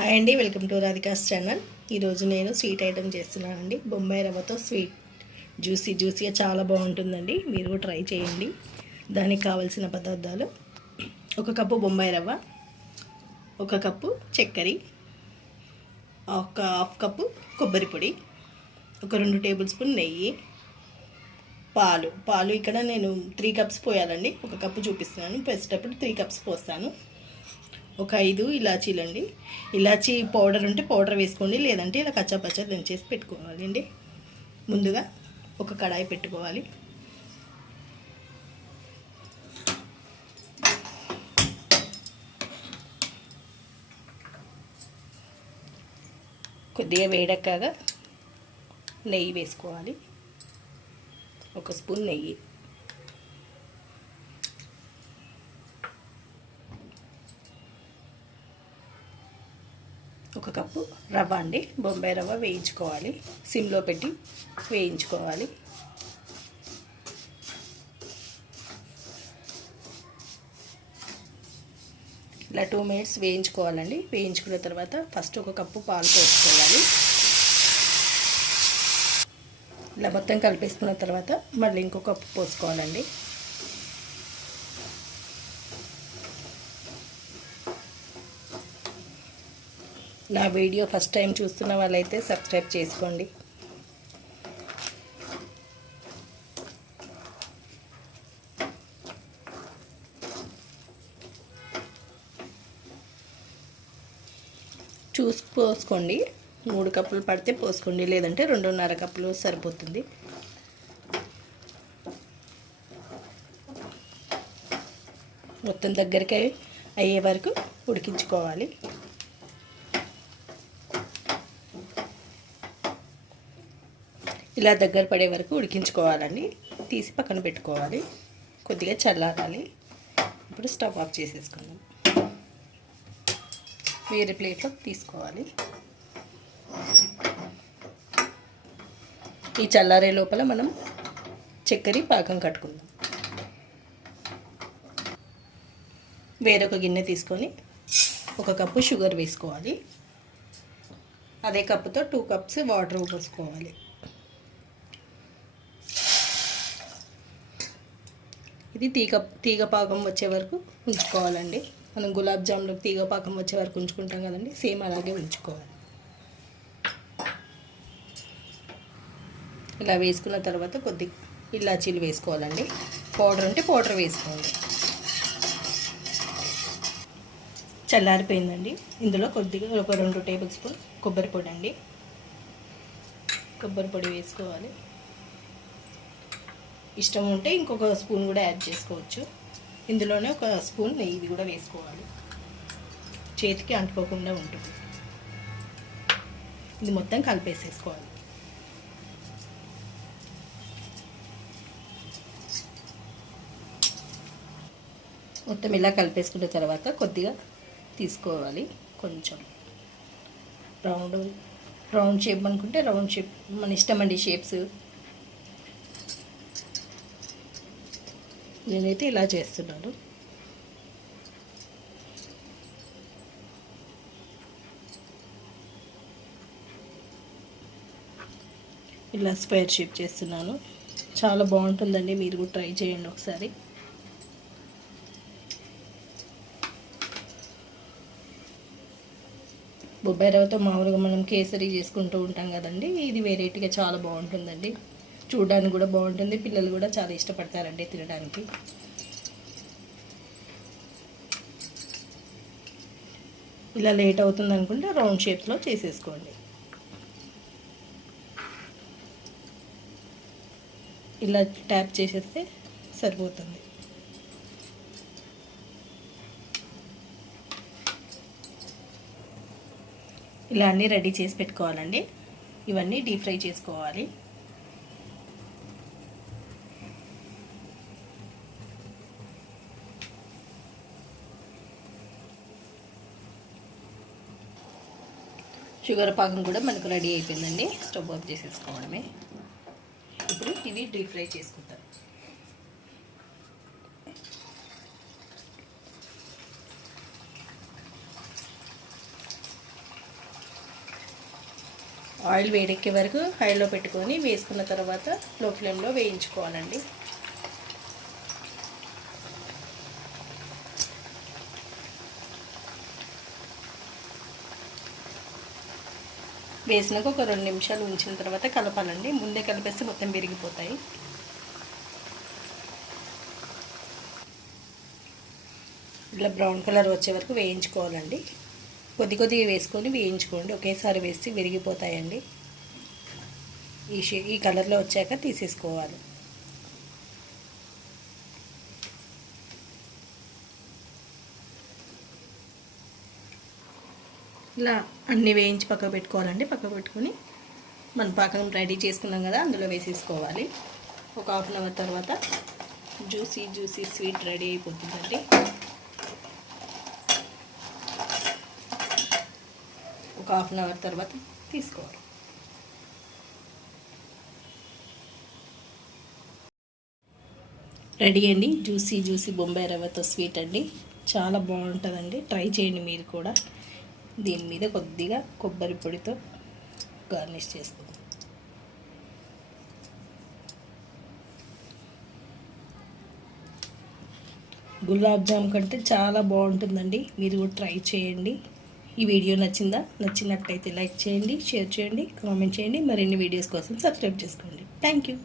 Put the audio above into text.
Hi అండి, welcome to Radhika's channel. ఈరోజు నేను స్వీట్ ఐటెం చేస్తున్నానండి. బొంబాయి రవ్వతో స్వీట్ జ్యూసీగా చాలా బాగుంటుందండి. మీరు ట్రై చేయండి. దానికి కావలసిన పదార్థాలు: 1 కప్పు బొంబాయి రవ్వ, 1 కప్పు చక్కెర, 1/2 కప్పు కొబ్బరి పొడి, 2 టేబుల్ స్పూన్ నెయ్యి, పాలు ఇక్కడ నేను 3 కప్స్ పోయాలండి. 1 కప్పు చూపిస్తున్నాను, పోసేటప్పుడు 3 కప్స్ పోస్తాను. 5 ఇలాచీలండి. ఇలాచీ పౌడర్ ఉంటే పౌడర్ వేసుకోండి, లేదంటే ఇలా కచ్చాపచ్చా దంచేసి పెట్టుకోవాలండి. ముందుగా ఒక కడాయి పెట్టుకోవాలి. కొద్దిగా వేడెక్కాక నెయ్యి వేసుకోవాలి. 1 స్పూన్ నెయ్యి, 1 కప్పు రవ్వ అండి. బొంబాయి రవ్వ వేయించుకోవాలి, సిమ్లో పెట్టి వేయించుకోవాలి. ఇలా 2 మినిట్స్ వేయించుకోవాలండి. వేయించుకున్న తర్వాత ఫస్ట్ 1 కప్పు పాలు పోసుకోవాలి. ఇలా మొత్తం కలిపేసుకున్న తర్వాత మళ్ళీ ఇంకొక కప్పు పోసుకోవాలండి. నా వీడియో ఫస్ట్ టైం చూస్తున్న వాళ్ళైతే సబ్స్క్రైబ్ చేసుకోండి. చూసి పోసుకోండి. 3 కప్పులు పడితే పోసుకోండి, లేదంటే 2.5 కప్పులు సరిపోతుంది. మొత్తం దగ్గరికి అయ్యే వరకు ఉడికించుకోవాలి. ఇలా దగ్గర పడే వరకు ఉడికించుకోవాలండి. తీసి పక్కన పెట్టుకోవాలి. కొద్దిగా చల్లారాలి. ఇప్పుడు స్టవ్ ఆఫ్ చేసేసుకుందాం. వేరే ప్లేట్లో తీసుకోవాలి. ఈ చల్లారే లోపల మనం చక్కెర పాకం కట్టుకుందాం. వేరొక గిన్నె తీసుకొని 1 కప్పు షుగర్ వేసుకోవాలి. అదే కప్పుతో 2 కప్స్ వాటర్ పోసుకోవాలి. ఇది తీగ పాకం వచ్చే వరకు ఉంచుకోవాలండి. మనం గులాబ్ జాములకు తీగ పాకం వచ్చే వరకు ఉంచుకుంటాం కదండి, సేమ్ అలాగే ఉంచుకోవాలి. ఇలా వేసుకున్న తర్వాత కొద్దిగా ఇలాచీలు వేసుకోవాలండి. పౌడర్ ఉంటే పౌడర్ వేసుకోండి. చల్లారిపోయిందండి. ఇందులో కొద్దిగా 2 టేబుల్ స్పూన్ కొబ్బరి పొడి అండి. కొబ్బరి పొడి వేసుకోవాలి. ఇష్టం ఉంటే ఇంకొక స్పూన్ కూడా యాడ్ చేసుకోవచ్చు. ఇందులోనే 1 స్పూన్ నెయ్యి కూడా వేసుకోవాలి, చేతికి అంటుకోకుండా ఉంటుంది. ఇది మొత్తం కలిపేసేసుకోవాలి. మొత్తం ఇలా కలిపేసుకున్న తర్వాత కొద్దిగా తీసుకోవాలి. కొంచెం రౌండ్ షేప్ అనుకుంటే రౌండ్ షేప్, మన ఇష్టం అండి షేప్స్. నేనైతే ఇలా చేస్తున్నాను. ఇలా స్క్వేర్ షేప్ చేస్తున్నాను. చాలా బాగుంటుందండి, మీరు కూడా ట్రై చేయండి ఒకసారి. బొంబాయి రవ్వతో మామూలుగా మనం కేసరి చేసుకుంటూ ఉంటాం కదండి, ఇది వెరైటీగా చాలా బాగుంటుందండి. చూడడానికి కూడా బాగుంటుంది. పిల్లలు కూడా చాలా ఇష్టపడతారండి తినడానికి. ఇలా లేట్ అవుతుంది అనుకుంటే రౌండ్ షేప్లో చేసేసుకోండి. ఇలా ట్యాప్ చేసేస్తే సరిపోతుంది. ఇలా అన్నీ రెడీ చేసి పెట్టుకోవాలండి. ఇవన్నీ డీప్ ఫ్రై చేసుకోవాలి. షుగర్ పాకం కూడా మనకు రెడీ అయిపోయిందండి. స్టవ్ ఆఫ్ చేసేసుకోవడమే. ఇప్పుడు ఇవి డీప్ ఫ్రై చేసుకుంటాం. ఆయిల్ వేడెక్కే వరకు హైలో పెట్టుకొని వేసుకున్న తర్వాత లో ఫ్లేమ్లో వేయించుకోవాలండి. వేసినాక ఒక 2 నిమిషాలు ఉంచిన తర్వాత కలపాలండి. ముందే కలిపేస్తే మొత్తం విరిగిపోతాయి. ఇట్లా బ్రౌన్ కలర్ వచ్చే వరకు వేయించుకోవాలండి. కొద్దిగా వేసుకొని వేయించుకోండి, ఒకేసారి వేసి విరిగిపోతాయండి. ఈ కలర్లో వచ్చాక తీసేసుకోవాలి. ఇలా అన్నీ వేయించి పక్కకు పెట్టుకోవాలండి. పక్కకు పెట్టుకొని మనం పాకం రెడీ చేసుకున్నాం కదా, అందులో వేసేసుకోవాలి. ఒక హాఫ్ అన్ అవర్ తర్వాత జ్యూసీ స్వీట్ రెడీ అయిపోతుందండి. ఒక హాఫ్ అన్ అవర్ తర్వాత తీసుకోవాలి. రెడీ అండి జ్యూసీ బొంబాయి రవ్వతో స్వీట్ అండి. చాలా బాగుంటుందండి, ట్రై చేయండి మీరు కూడా. దీని మీద కొద్దిగా కొబ్బరి పొడితో గార్నిష్ చేసుకుందాం. గులాబ్ జామ్ కంటే చాలా బాగుంటుందండి, మీరు కూడా ట్రై చేయండి. ఈ వీడియో నచ్చినట్టయితే లైక్ చేయండి, షేర్ చేయండి, కామెంట్ చేయండి. మరిన్ని వీడియోస్ కోసం సబ్స్క్రైబ్ చేసుకోండి. Thank you.